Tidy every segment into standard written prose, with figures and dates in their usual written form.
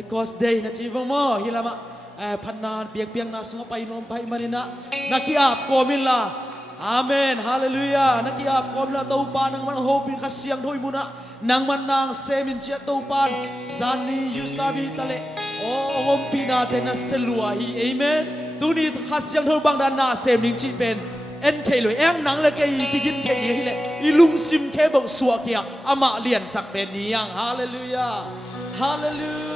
Because day na chibang mo hilama panan biang na sunga pa inom pa manina nakiap komila amen hallelujah nakiap komila taupan ng manang hopin kasiyang hoy muna nang manang semin jet taupan zani yusabi tale o ngompi natin na seluahi amen tunit kasiyang hoy bang dan na semin chipen en thelo eng nang le kai kigin thei ni hile ilung sim ke bang suakia ama lian sak pen niang hallelujah hallelujah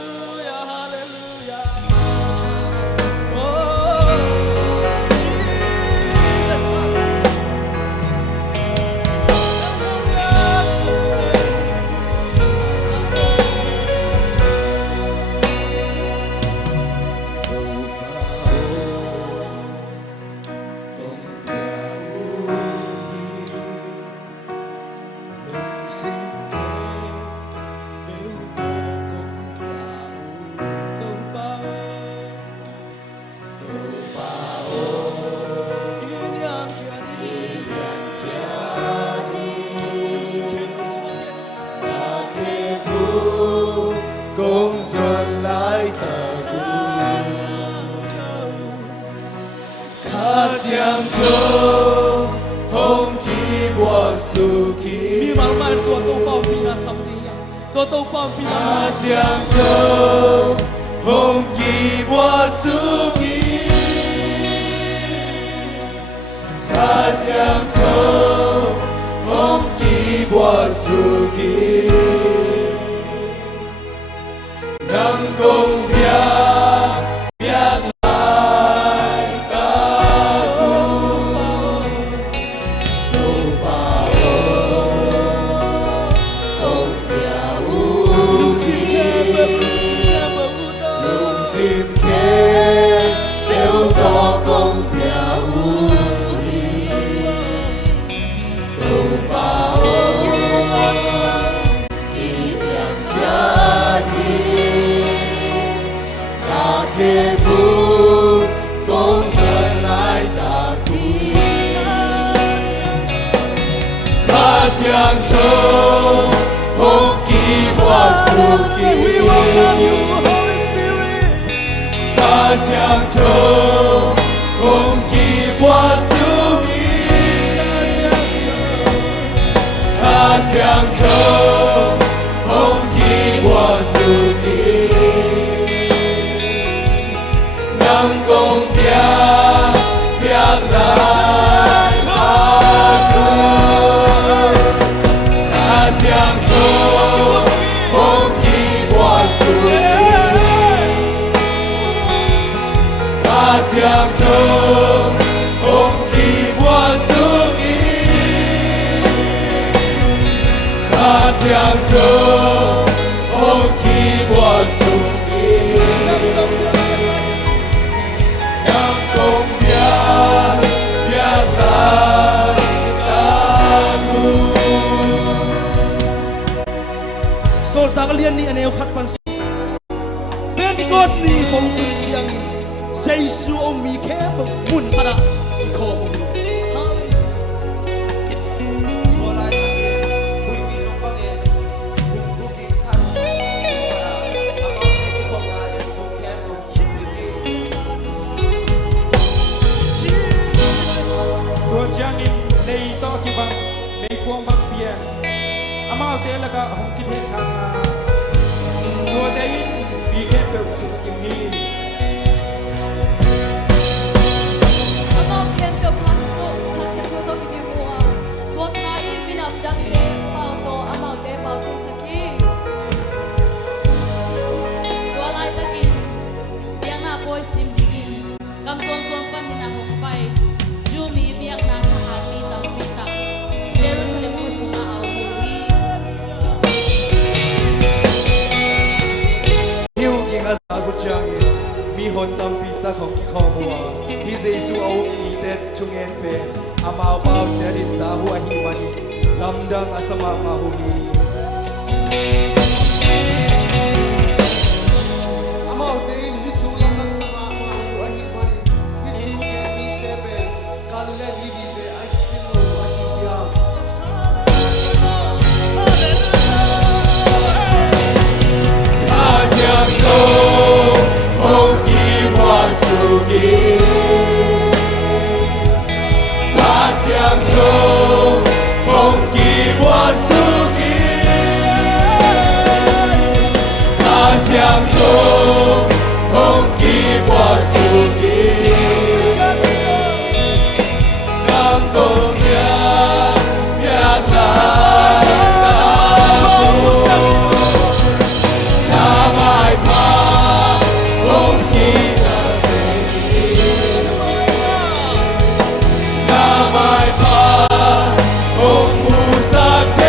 Công dân lại ta khá xiang thơ hong kỳ bùa su kỳ mi mang man tua tau pau pina samdia tua tau pau pina khá xiang thơ hong kỳ bùa su kỳ khá xiang thơ hong kỳ bùa su kỳ nâng công biếc lại ta tu bảo công biếc lung sim khe béo to công biếc tu bảo thế bu công dân lại ta quy khá xiang thơ hong kỳ bùa su kỳ khá xiang thơ hong kỳ bùa su kỳ khá xiang thơ hong kỳ bùa su kỳ nâng công biếc lại ta cứ khá xiang thơ hong kỳ bùa su khá xiang thơ hong kỳ bùa su khá xiang thơ hong kỳ bùa su sol takalian ni aneo khat pan Pentecost ni hong tun chiang Jesu o mi khe mun khara kho mo chiang in nei to ki bang nei kuang bang pia amao te la ka hong ki the chang no dei bi ke pe su kim hi amao kem to khas to to ki mo to kha i minam dang te pau to amao te pau che saki to lai ta ki biang na boy sim digin kam tom pan ni na hong pai mi biak na cha hat mi tam pi ta Jerusalem ko sunga au hi hiu ki nga sa ku chang mi hon tam pi ta khong ki kho bua hi jesu au ni te chungen pe amao pau cherin za huwa hi mani lamdang asama ma hu hi amao te in hi chu lam lang sama ma huwa hi mani hi chu ke mi te pe kalule ni di pe ai ti lo ai ya hallelujah hallelujah 相中红旗我属你，让总命命来那害怕红旗上那害怕红无上天。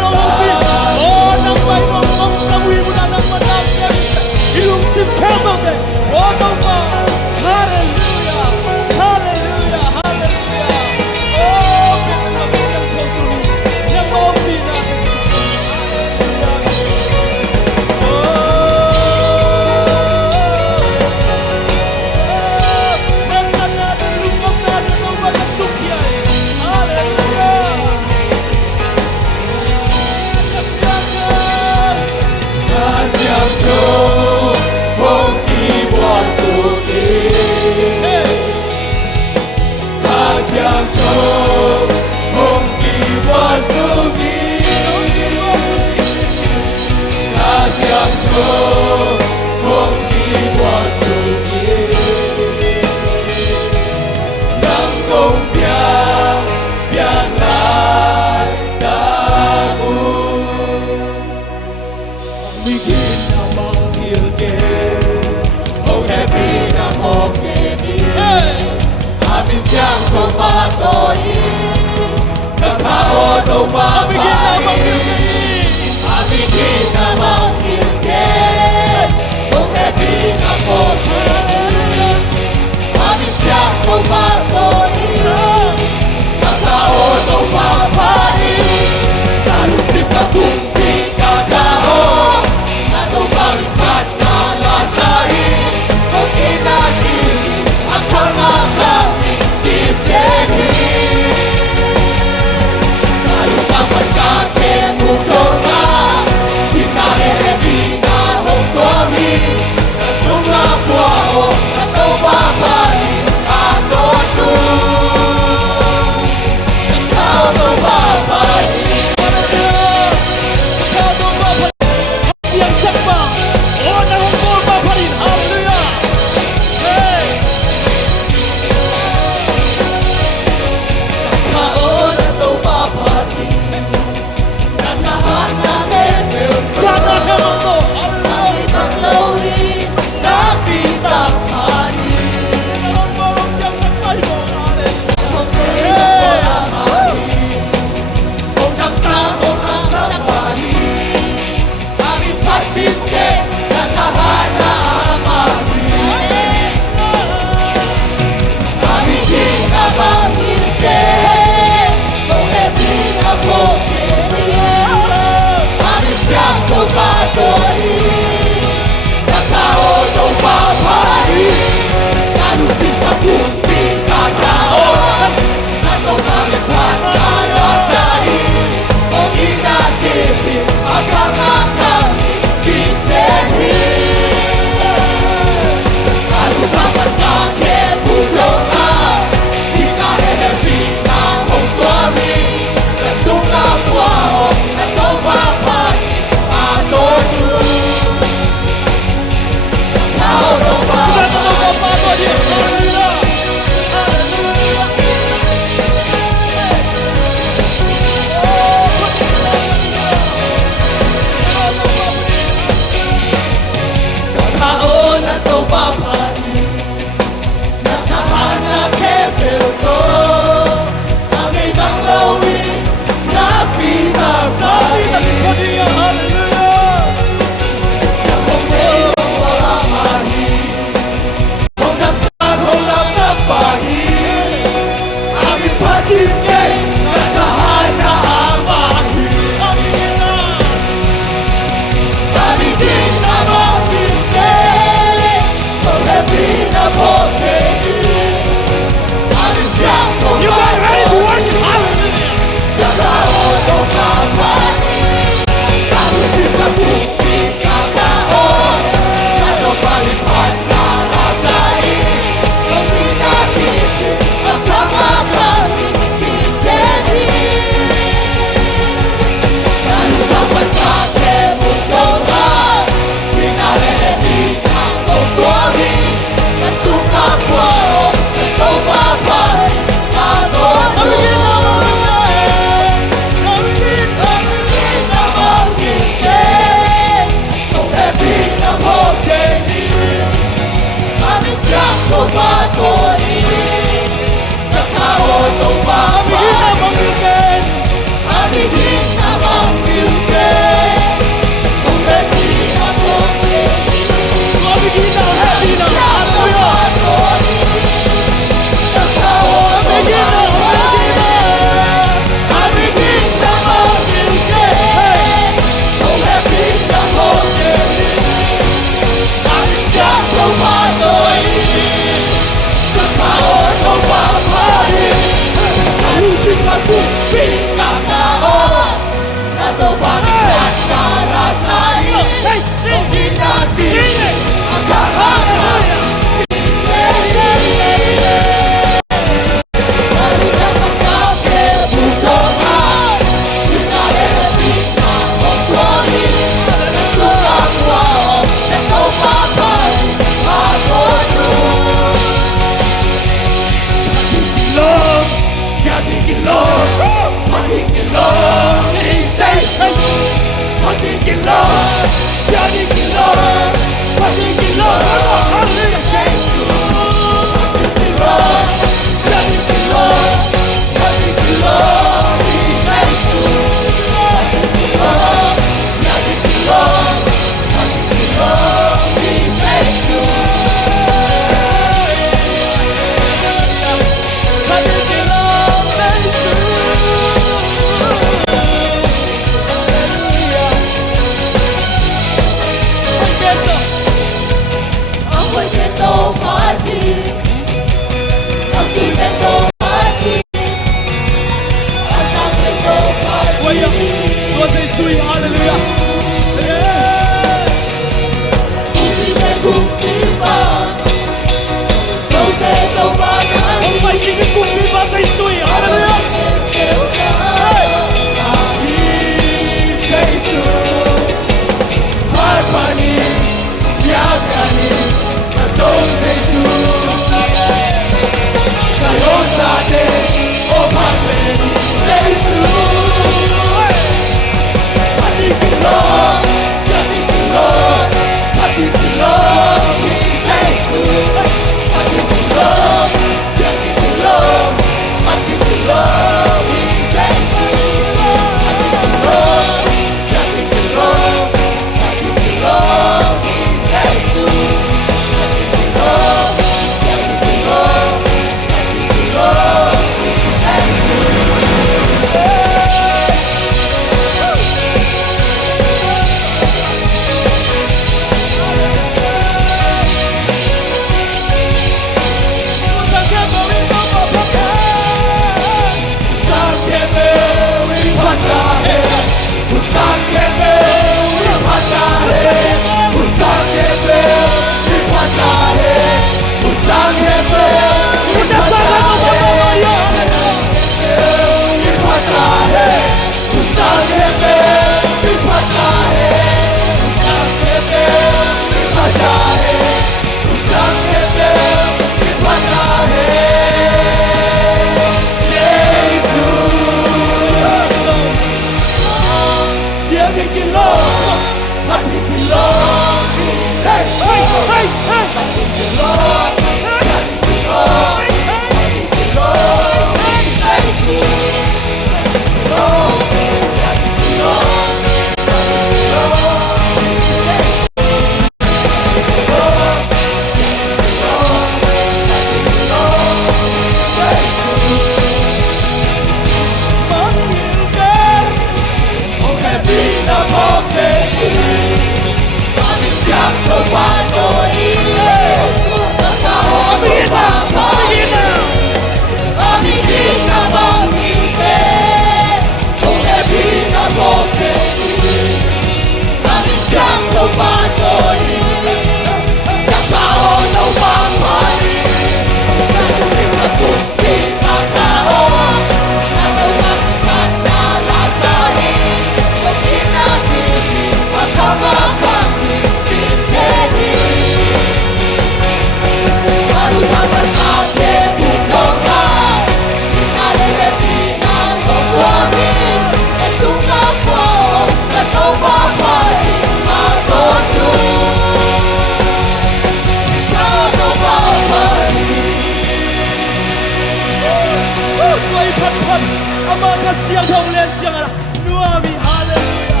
เสียงทงเลียนเชียงอะไรนัวมีฮาเลลูยา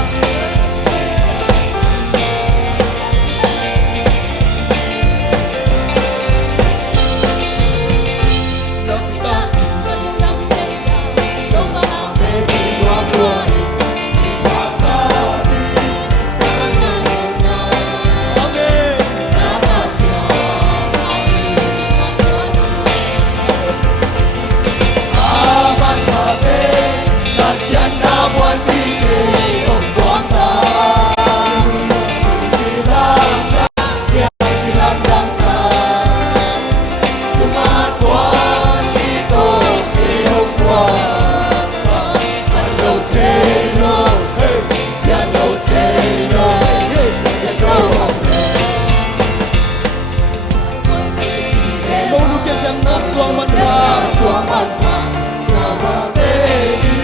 Lo pita pinta lulang tega, lo mahape di buah-buah di waktu karangana. Amen. Napasya kami mengkuasa. Aman pape Latihan nabuan pikir Untuk tahu Kilang Kilang bangsa Sumat buat Itu Ihong buat Hello Taylor Hello Taylor Central Mau lukin siang na suaman ka. Suaman pa Namatehi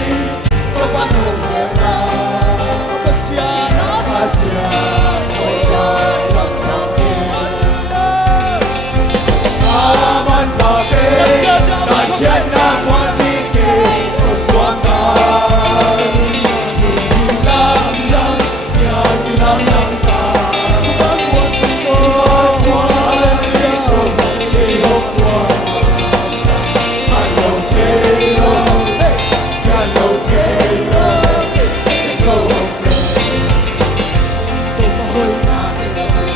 Kapanong sera Kapasyan. Kapasyan Ko'y Aman pape Nandiyan na buwan bigay Kung buwan ka Hilang lang Yan hilang lang sa Tumagwan dito Tumagwan dito Ihong buwan Hello Taylor Hello Taylor Sito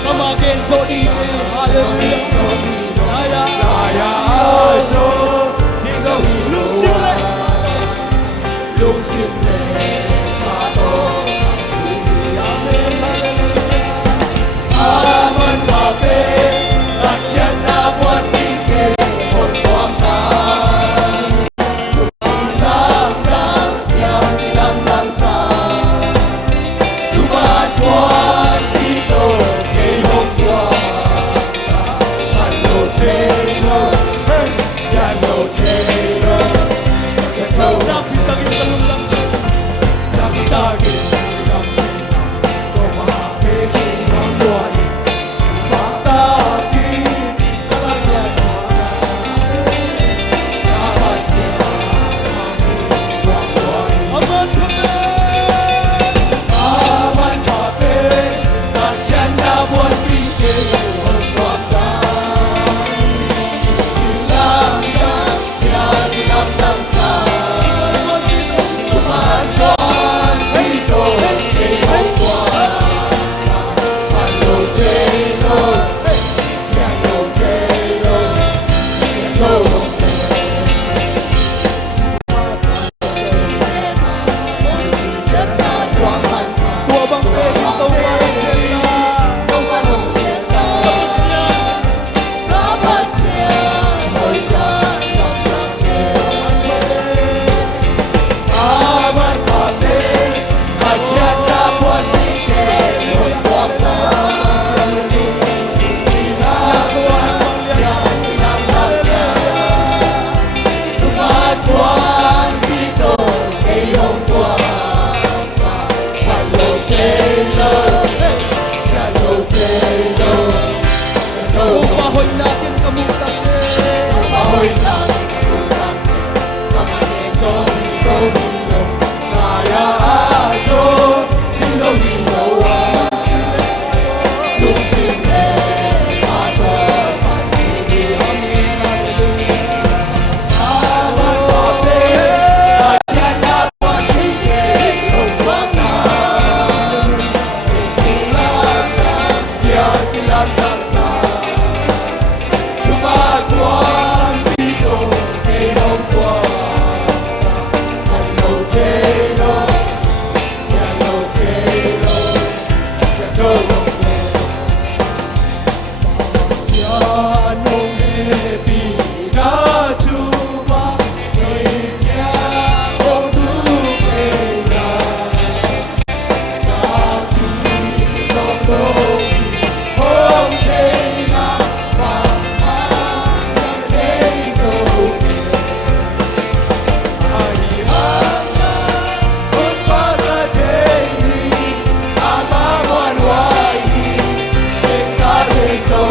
Kamagin so ike. Hallelujah. Kaya. Kaya aso Di sa Lusin le. Lung simple Kato Amen. Hallelujah. Aman pape Latihan na buwan bigay Kung buwan ka Hilang lang Yang hilang bangsa Tumat buwan dito Ihong buwan Hello Taylor Hello Taylor Sa tawag Napitagin talong lang. Napitagin ng tina Kumakikin ng buhay Matagin Kalagyan Napasya Kami buwang buhay Aman pape. Aman pape Nandiyan na buwan bigay Ang buwan Hilang lang Yan hilang lang sa Tumahan buwan dito Ihong buwan Hello Taylor Hello Taylor Sito Tua bang pe. Ito parang sila. Aman pape Nandiyan na buwan bigay Kung buwan ka Hilang lang hilang bangsa Sumat buwan dito Ihong buwan Hello Taylor Hello Taylor Sa tawag Upahoy natin kamutak eh. Ahoy lagi kabulante Kamagin so hilo Kaya aso Hizo hilo Lung simple Kato Pagpili Aman pape Nandiyan na buwan bigay Kung buwan ka Hilang lang Yan hilang lang sa Tumagwan dito Ihong buwan Hello Taylor Hello Taylor Sa tawag Siyanong happy na tuba Ngayon o dutela Kakilong lobi Hong day na Panghangang day so Ahihanga Un pagkatehi Amawan wahi Ikate so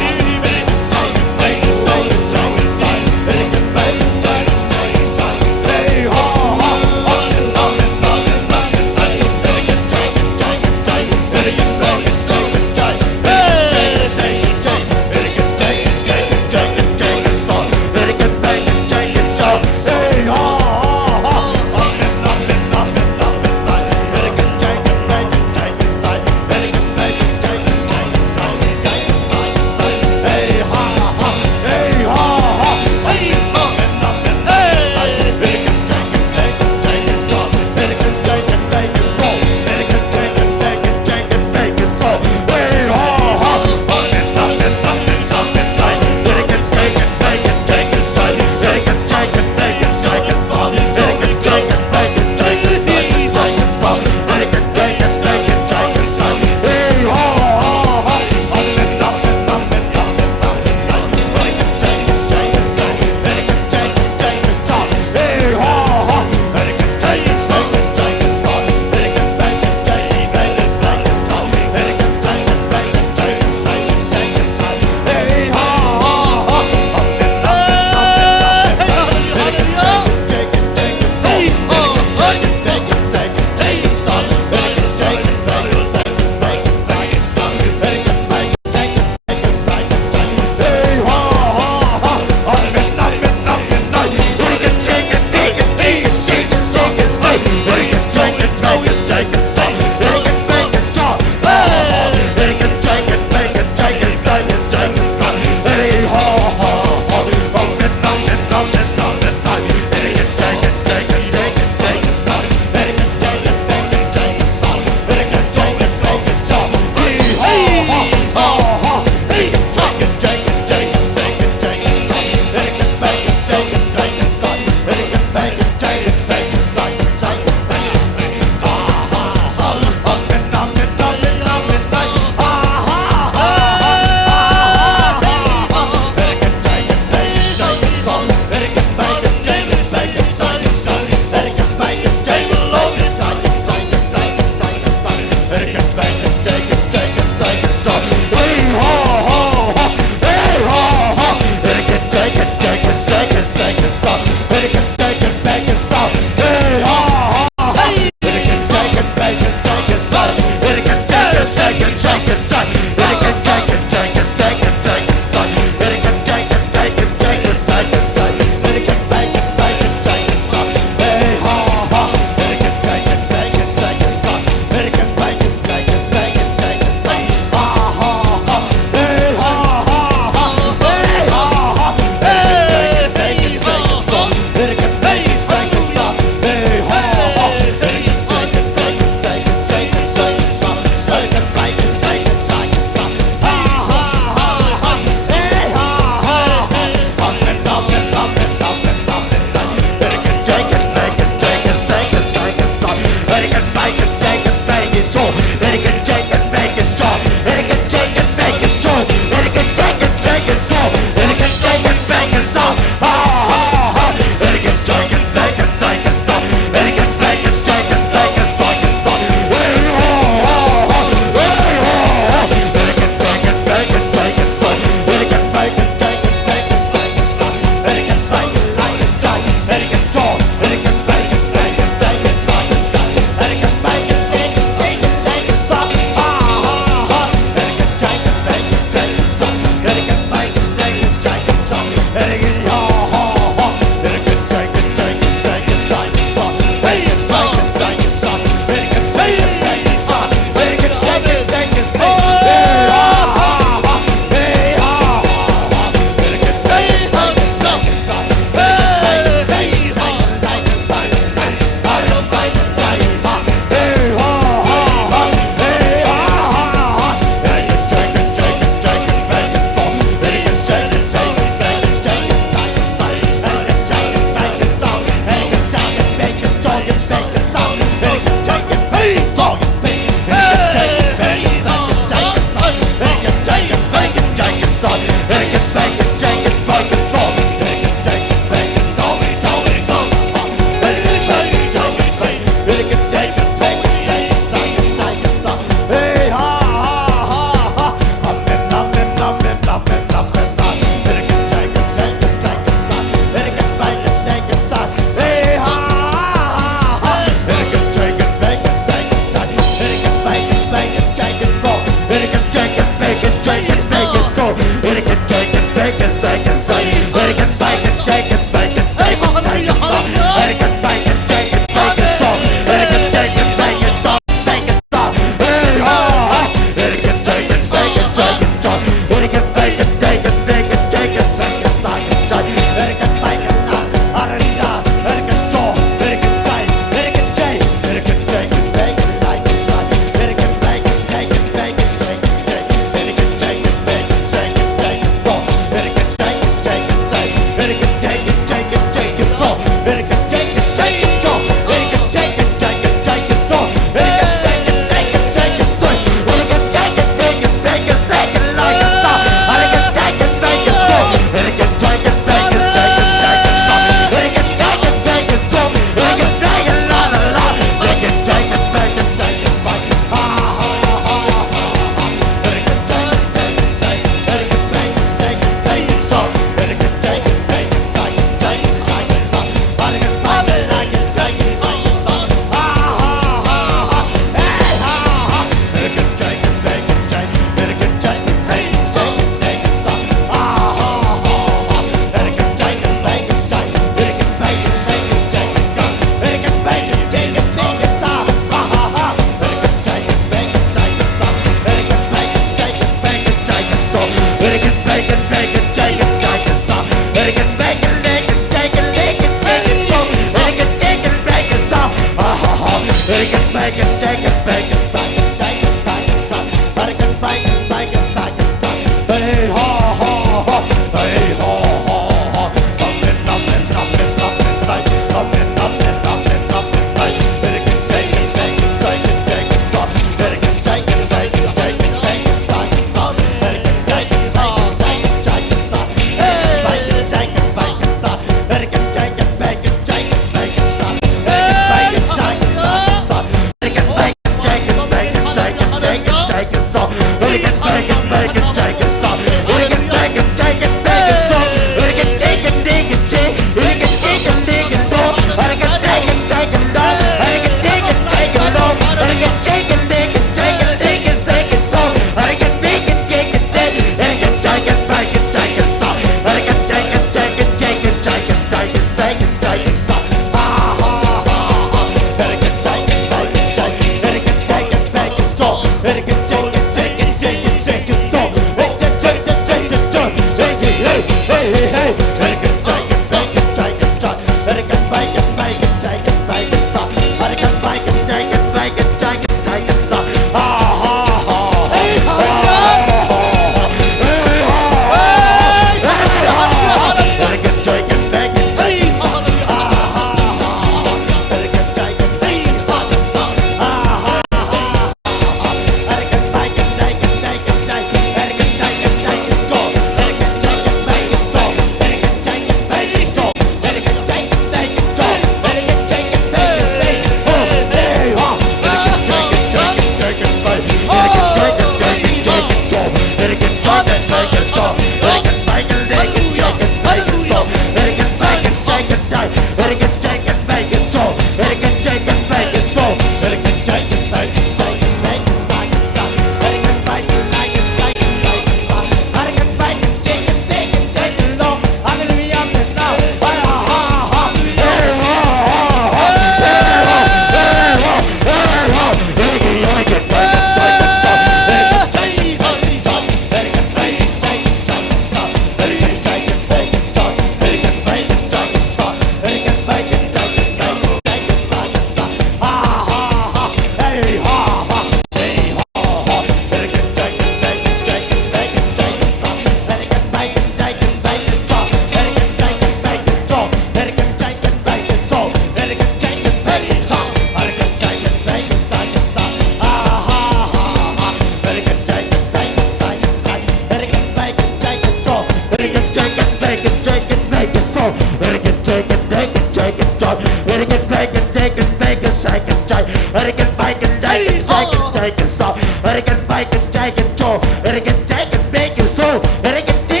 ใจกันใจกันสอบอะไรกันไปกันใจกันโจอะไรกันใจกันเบรกกันโซอะไรกันดี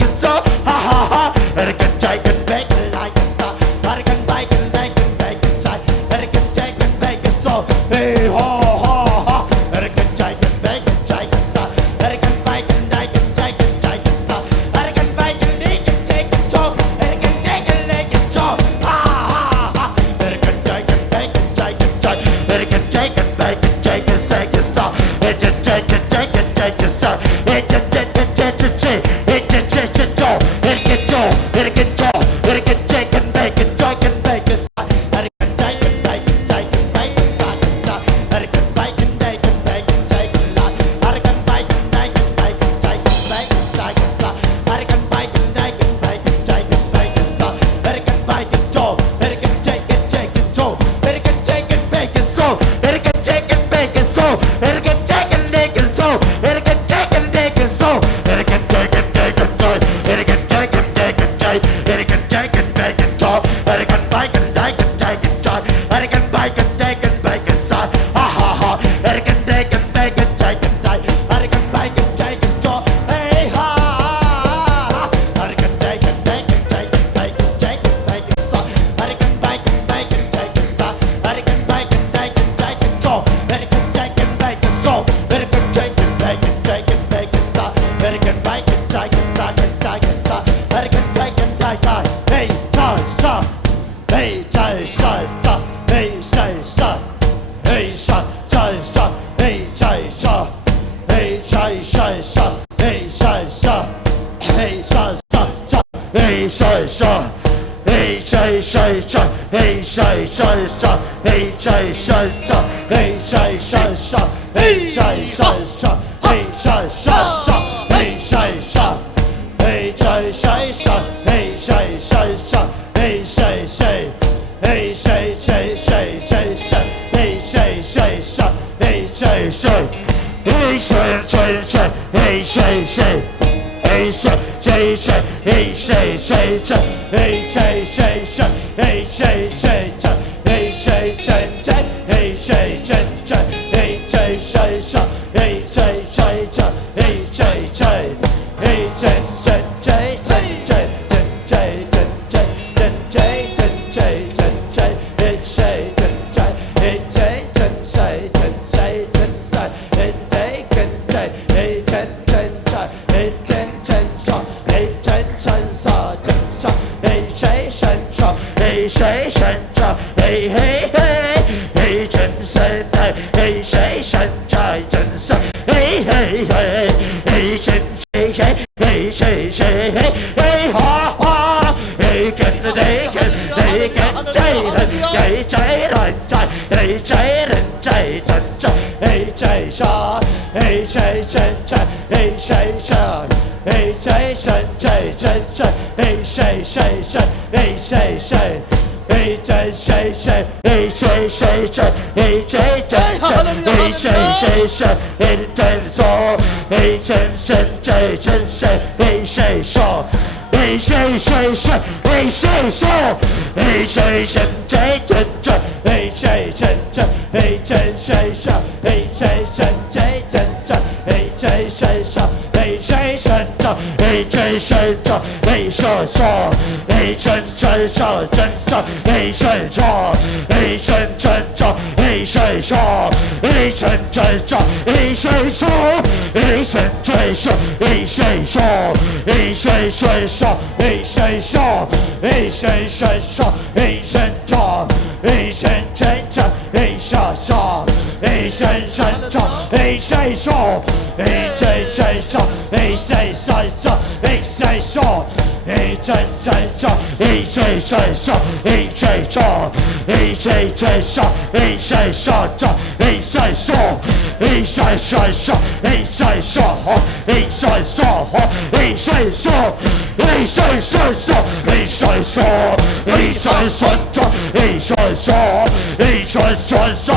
กันโซฮ่าฮ่าฮ่าอะไรกันใจกันเบรกกันลายกันสอบอะไรกันไปกันใจกันเบรกกันใจอะไรกันใจกันเบรกกันโซเฮ้ฮ่าฮ่าฮ่าอะไรกันใจกันเบรกกันใจกันสอบอะไรกันไปกันใจกันใจกันสอบอะไรกันไปกันดีกันใจกันโจอะไรกันใจกันเบรกกันโจฮ่าฮ่าฮ่าอะไรกันใจกันเบรกกันใจกันใจอะไรกันใจกันเบรกกันใจกันแซกันสอบเฮ้จะใจกันใจกันใจกันสอบเฮ้จะใจกันใจกันใจเฮ้จะใจกันโจเฮ้กันโจเฮ้กันโจเฮ้กันใจกันเบรกกันจอยกันเบรกกันสอบอะไรกันใจกันเบรกกันใจกันเบรกกันสอบกันใจอะไรกันไปกันใจกันเบรกกันใจกันลายอะไรกันไปกันใจกันเบรกกันใจกันเบรกกันใจกันสอบอะไรกันไปกันใจกันเบรกกันใจกันเบรกกันสอบอะไรกันไปกันโจอะไรกันใจกันโจอะไรกันใจกันเบรกกันโซอะไรกันใจกันเบรกกันโซอะไรกันใจกันเบรกกันโซอะไรกันใจกันเบรกกันโซอะไรกันใจกันเบรกกันจอยอะไรกันใจกันเบรกกันใจอะไรกันใจกันเบรกกันจอยอะไรกันไปกันใจกันใจกันจอยอะไรกันไปกันใจกันเบรกกันสายฮ่าฮ่าฮ่าอะไรกันใจกันเบรกกันใจกันใจอะไรกันไปกันใจกันจอยเฮ้ฮ่าอะไรกันใจกันเบรกกันใจกันไปกันใจกันไปกันสายอะไรกันไปกันไปกันใจกันสายอะไรกันไปกันใจกันใจกันจอยอะไรกันใจกันเบรกกันโซอะไรกันใจกันเบรกกันใจกันเบรกกันสายอะไรกันไปกันใจกันสายกันใจกันสายอะไรกันใจกันใจใจเฮ้ใจใจเฮ้ใจใจใจเฮ้ใจใจเฮ้ใจใจใจเฮ้ใจใจเฮ้ใจใจใจเฮ้ใจใจเฮ้ใจใจใจเฮ้ใจใจเฮ้ใจใจใจเฮ้ใจใจใจเฮ้ใจใจใจเฮ้ใจใจใจเฮ้ใจใจใจเฮ้ใจใจใจเฮ้ใจใจhey say say say hey say say say hey say say hey say say say say say hey say say say hey say say hey say say say hey say say hey say say say hey say say say hey say say say hey say say say hey say say say hey say say say hey say say say hey say say say hey say say hey say say谁神在？嘿嘿嘿，嘿真神在，嘿谁神在真神？嘿嘿嘿，嘿真谁谁，嘿谁谁嘿，嘿哈哈，嘿跟着谁跟，嘿跟谁人，嘿谁人在，嘿谁人在真在，嘿谁杀，嘿谁真在，嘿谁杀。hey say say say say say hey say say say hey say say hey say say say hey say say say hey say say say hey say say say hey say so hey say say say say say hey say so hey say say say hey say so hey say say say say say hey say say say hey say say say hey say say say say say hey say say say hey say say hey say say say hey say so hey say say say真真hey say so hey say say say hey say so hey say say say hey say so hey say say say hey say so hey say say say hey say so hey say say say hey say so hey say say say hey say so hey say say say hey say so hey say say say hey say say say hey say so hey say say say hey say say say hey say so hey say say say hey say so hey say so hey say say say hey say so hey say so hey say so hey say say say hey say so hey say say say hey say so hey say say say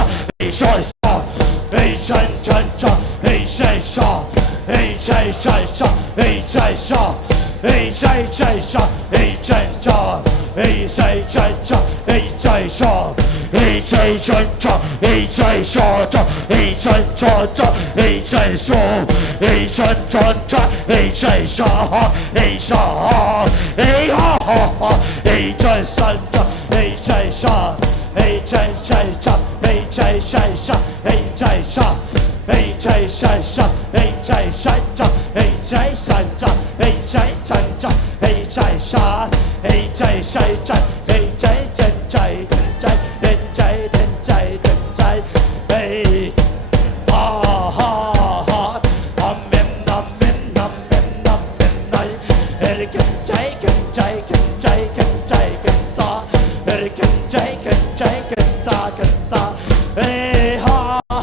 hey say so hey say say say hey say so hey say say say hey say so hey say say say hey say so hey say say say hey say so 一切顺从，一切说着，一切说着，一切说，一切传着，一切说，一切一哈哈哈，一切顺着，一切说，一切说着，一切说着，一切说。一切顺着，一切顺着，一切顺着，一切顺着，一切顺，一切顺着，一切顺着，顺着，顺着，顺着，顺着，哎，哈哈哈，阿门，阿門，阿門，阿門，哎，跟着，跟着，跟着，跟着，跟撒，跟着，跟着，跟撒，跟撒，哎，哈哈。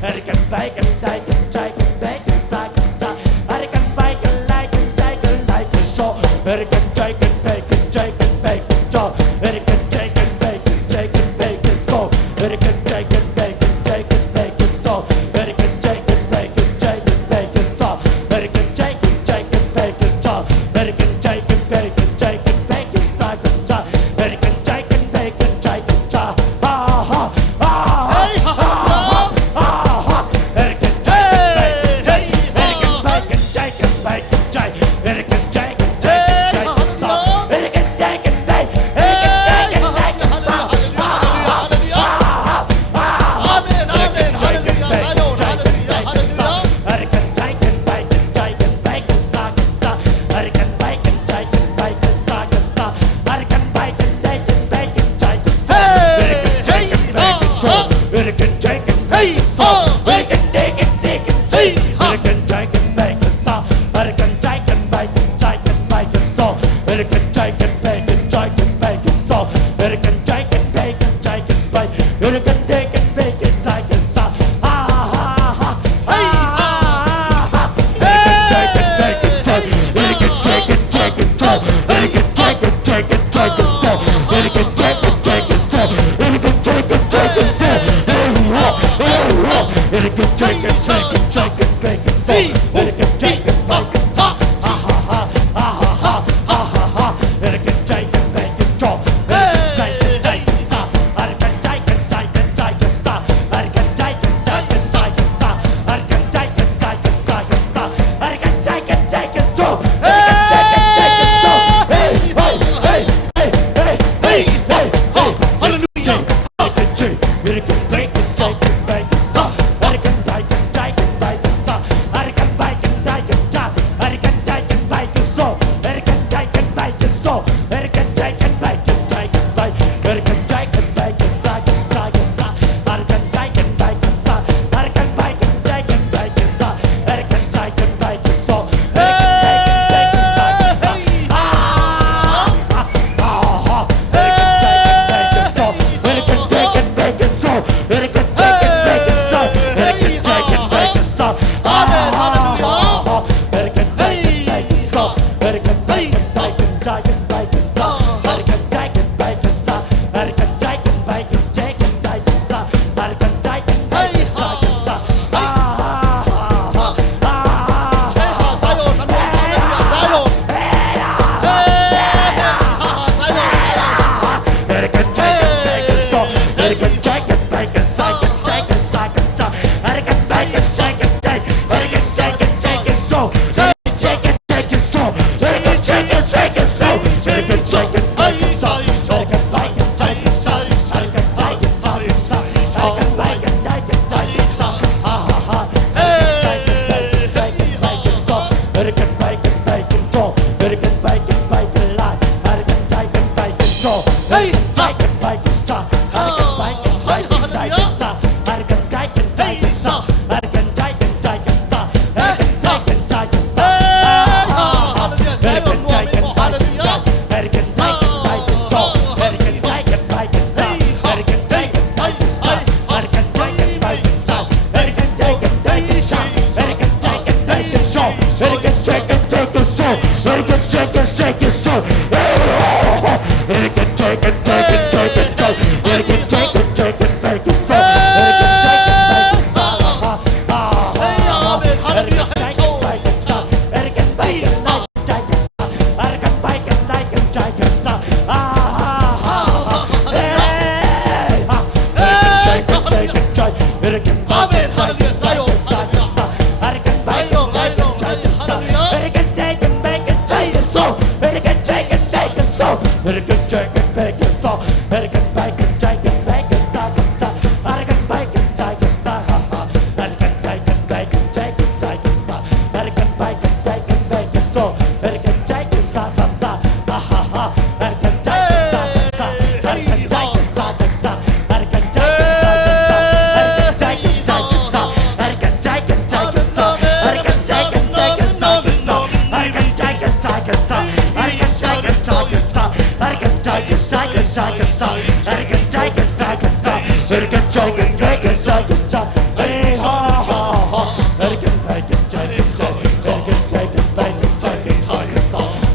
Bacon, bacon, bacon, bacon, bacon, American chicken bacon jaw, American chicken bacon so, American chicken bacon so, American chicken bacon so, American chicken bacon jaw, American chicken bacon cycle jaw, American chicken bacon jaw, ha ha ha ha ha ha, American chicken bacon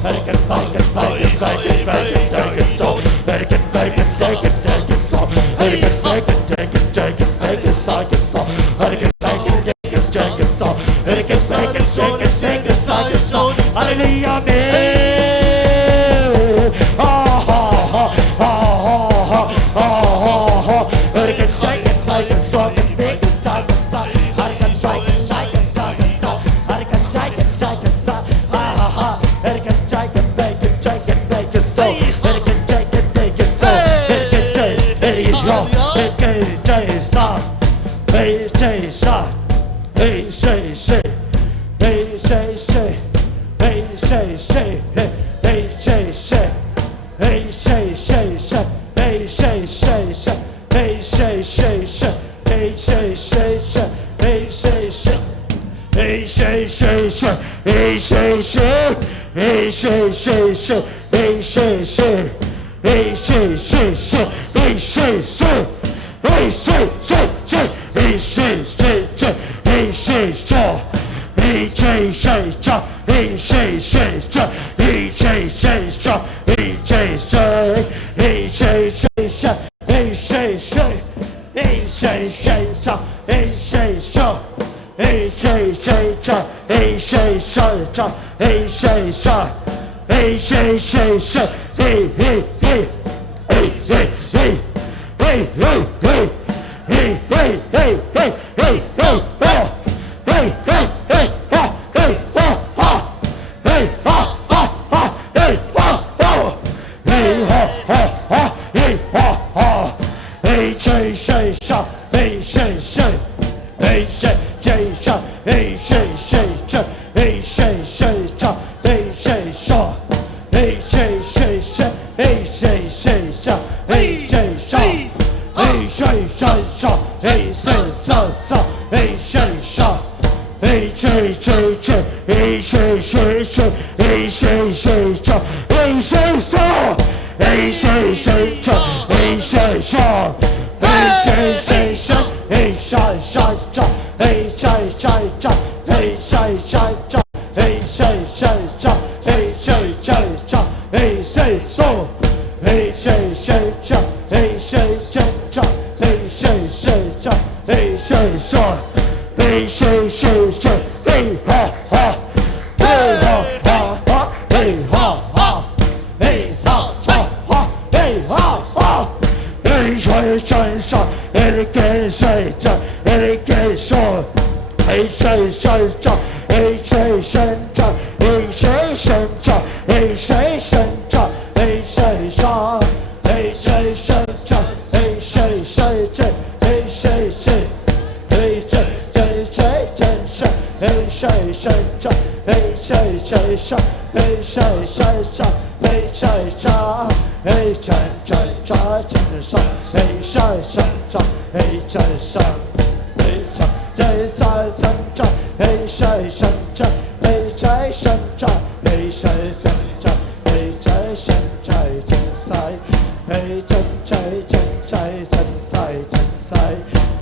American bacon, bacon, bacon, bacon, bacon, bacon, so. Bacon, bacon, bacon, bacon, so. Bacon, bacon, bacon, bacon, bacon, so. Bacon, bacon, bacon, bacon, so. Bacon, bacon, bacon, bacon, so. Hallelujah, amen. Ah, ha, ha, ha, ha, ha, ha. Bacon, bacon, bacon, so. Bacon, bacon, so. Bacon, bacon, bacon, bacon, so. Bacon, bacon, bacon, so. Ha, ha, ha. Bacon, bacon, bacon, bacon, bacon, so. Bacon, bacon, bacon, so. Bacon, bacon, so. Bacon, bacon, so. Hey, say, say. Hey, say, say. Hey, say, say. Hey, say, say. Hey, say, say. Hey, say, say, say. Hey, say, say, say. Hey, say, say, say. Hey, say, say, say. Hey, say, say. Hey, say, say, say. Hey, say, say. Hey, say, say, say. Hey, say, say. Hey, say, say, say. Hey, say, say. Hey, say, say, say. Hey, say, say, say. Hey, say, say. Hey, say, say, say. Hey, say, say, say. Hey, say, say, say. Hey, say, say. Hey, say, say, say. Hey, say, say. Hey, say, say, say. Hey, say, say. Hey, say, say, say. Hey, say, say, say. Hey, say, say. Hey, say, say, say. Hey, hey, hey. Hey, hey, hey. Hey, hey, hey. Hey, hey, hey, hey, hey, hey, oh. Hey, hey, hey, oh, hey, oh, oh. Hey, oh, oh, oh, hey, oh, oh. Hey, oh, oh, oh, hey, oh, oh. Hey, say, say, say. Hey, say, say. Hey, say, say, say. Hey, say, say, say. Hey, say, say, say. Hey, say, say. Hey, say, say, say. Hey, say, say, say. Hey, say, say. Hey, say, say, say. Hey, say, say, say. Hey, say, say. Hey, say, say, say. Hey, say, say, say. Hey, say, say, say. Hey, say, say. Hey, say, say, say. Hey, say, say. Hey, say, say, say. Hey, say, say, say. Hey, say, say, say. Hey, say, say, say. Hey, say, say, say. Hey, say, say, say. Hey, say, so. Hey, say, say, say. Hey, say, say, say. Hey, say, say, say. Hey, say, so. Hey, say, say, say. Hey, ha, ha. Hey, ha, ha, ha. Hey, ha, ha. Hey, ha, ha, ha. Hey, ha, ha. Hey, say, say, say. Hey, say, say. Hey, say, Hey, say, say, say. Hey, say, say, say. Hey, say, say, say. Hey, say, say, say. Hey, say, say. Hey, say, say, say. Hey, say, say, say. Hey, say, say. Hey, say, say, say, say, say. Hey, say, say, say. Hey, say, say, say. Hey, say, say, say. Hey, say, say. Hey, say, say, say, say. Hey, say, say, say. Hey, say, say. Hey, say, say, say, say. Hey, say, say, say. Hey, say, say, say. Hey, say, say, say. Hey, say, say, say, say. Hey, say, say, say, say, say.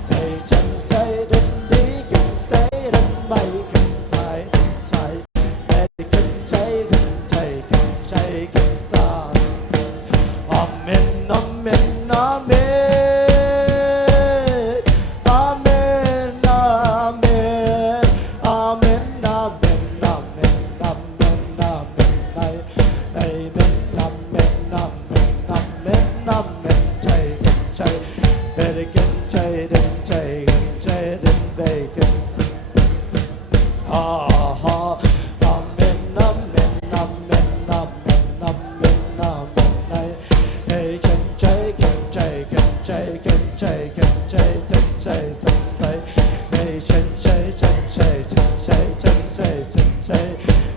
Hey, say, say, đến đi kinh say đến mây kinh say say. Hey, kinh say kinh say. Amen, amen, amen. Amen, amen. Amen, amen, amen, amen, amen. Amen, amen, amen, amen, amen. Say, better get say, then say, then bacon. Ha, ha. Amen, amen, amen, amen, amen, amen. Hey, can say, can say, can say, can say, can say, can say, can say. Hey, can say, can say, can say, can say, can say.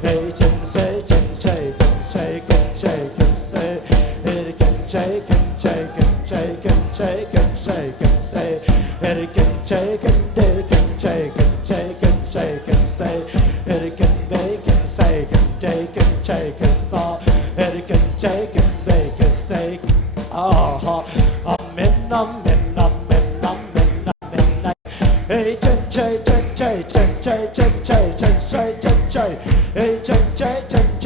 Hey, can say, can say, can say, can say, can say. Hey, can say, can say, can say, can say, can say, can say. Hey, can say, can say, can say, can say, can say, can say. Hey, can say, can say, can say, can say, can say. Hey, can say, can say, can say. Ah, amen, amen, amen, amen, amen. Hey, can say, can say, can say, can say, can say, can say. Hey, can say, can say.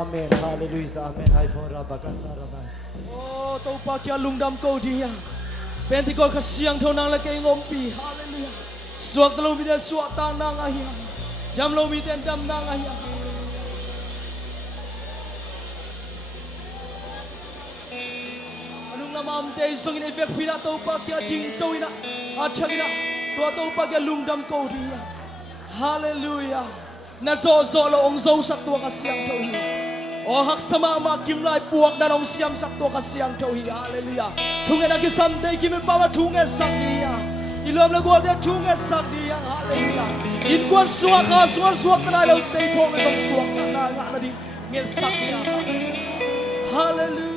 Amen. Hallelujah. Amen. Hai phone ra baga sara mai. โอ้เต้าปากยาลุงดำโกดียเป็นที่ก่อนขเสียงเท่านั้นละเกงอมปีฮาเลลูยาสวกตะลุมีแต่สวกตานางอาเฮียดำเรามีแต่ดำนางอาเฮียanong namam te isong in effect pina ต้าปากยาดิ่งเจ้าอินะอาชักินะตัวเต้าปากยาลุงดำโกดียฮาเลลูยาna zo zo lo ong zo sak tua ka siang tau hi o hak sama ma kim lai puak dan ong siam sak tua ka siang tau hi haleluya thunge na ki sam dei kim pa ma thunge sak dia ilom la gol dia thunge sak dia haleluya in kwan suak ka suak ta lo tei phong na som suak na nga na di ngel sak dia haleluya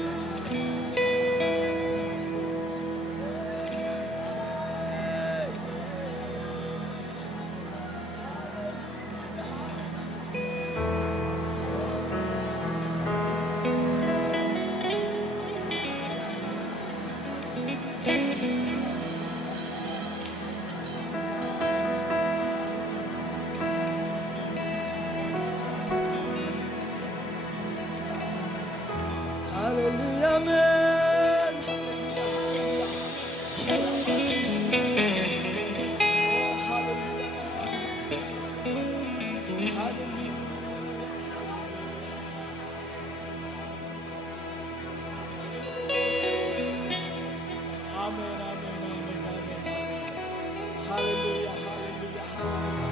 Hallelujah, amen. Amen, amen, amen, amen, amen. Hallelujah, hallelujah, hallelujah.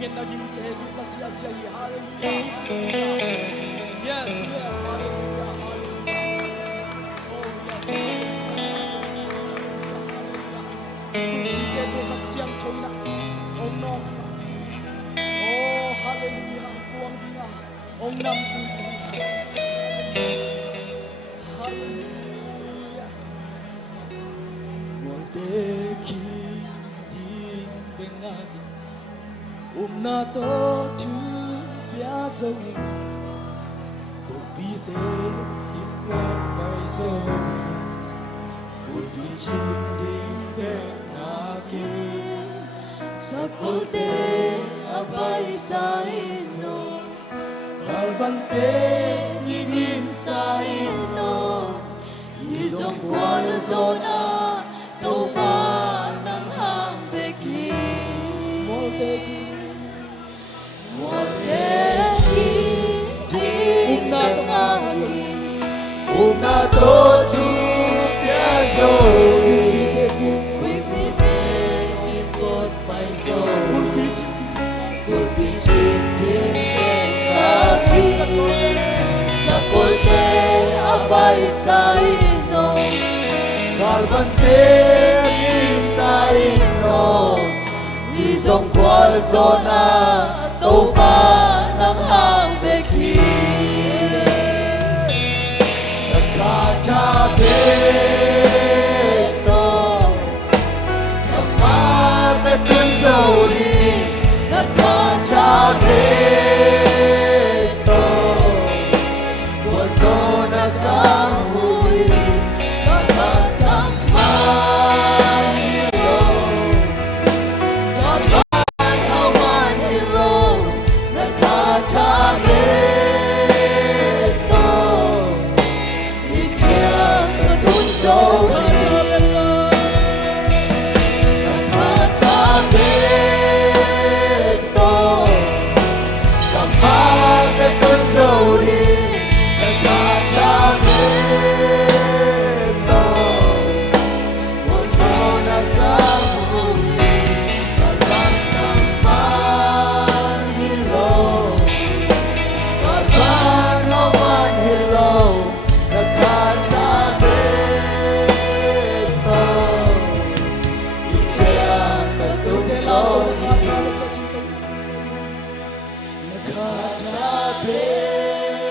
Ngeen naging tegi sa siya hallelujah hallelujah yes yes hallelujah hallelujah oh yes hallelujah bigay to kasiyang choy na ong nok oh hallelujah kuwang binga ong nam tuwi hallelujah molteki ding bengagi na to tu bia zogi ko pite kim ko pai so ko pi chim ding be na ki Sakolte abay sa ino alvante Hingin sa ino Isong kwal zona Toba ng hambeki molteki Una to tu piazzo Qui pite ikot paiso Kulpi chimting aki Sakolte abay sa ino Kalvante sa ino Isong kwal zona Topa ng hambeki Nakatabeto Namatatun zoli Nakatabeto Wazo nakahui Nakataman hilo Kapan hawan hilo Nakatabeto Itiang katun zoli Nakatabeto Kamakatun zoli Nakatabeto Wazo nakahui Kapan hilo Kapan hawan hilo Nakatabeto Itiang katun zoli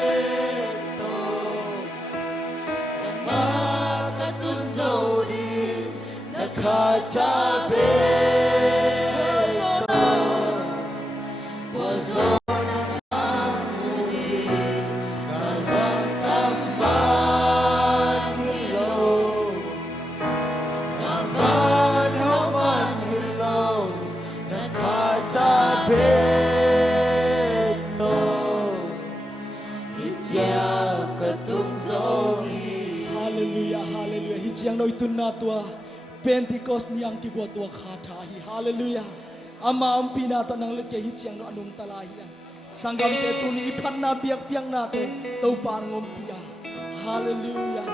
Nakatabeto Kamakatun zoli Nakatabeto Wazo nakahui Kalbang taman hilo Kalban haman hilo Nakatabeto cha cả tung dấu hi Hallelujah, hallelujah. Hi chiang noi tun na tua Pentecost niang ki bo tua kha tha hi. Hallelujah. Ama ampi na ta nang leke hi chiang no anung tala hi. Sanggam te tu ni iphan na biak piang na te to pa ngom pia. Hallelujah.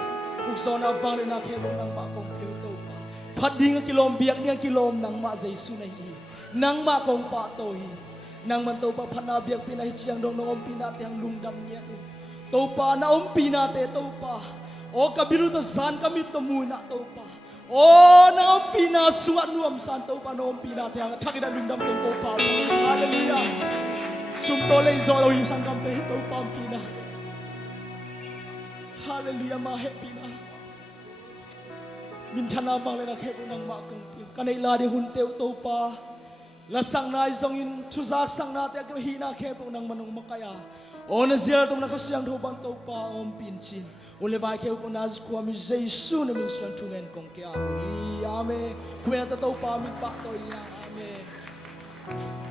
Uksona wang le na khebo nang ma kong phiu to pa. Phat ding kilom biak niang kilom nang ma Jesu nei hi. Nang ma kong pa to hi. Nang man to pa phat na biak pina hi chiang dong nong om pina te hang lung dam nya tu. To pa na om pina te to pa. O kabiru to san kami to muna to pa. O na om pina suat nuam san to pa no om pina te hang thakida lung dam kong ko pa. Hallelujah. Sum to le zo hi sang kam te to pa om pina. Hallelujah ma happy na. Min chana wang le na khep nang ma kong pi. Kanai la de hun teu to pa. La sang nai zong in thu za sang na te ka hi na khep nang manung makaya. O na zia tum na khasyang tho ban to pa om pin chin. O le vai khep na z kwa mi Jesu na min swan tu men kong kya. Amen. Kwena ta to pa mi pa to ya. Amen.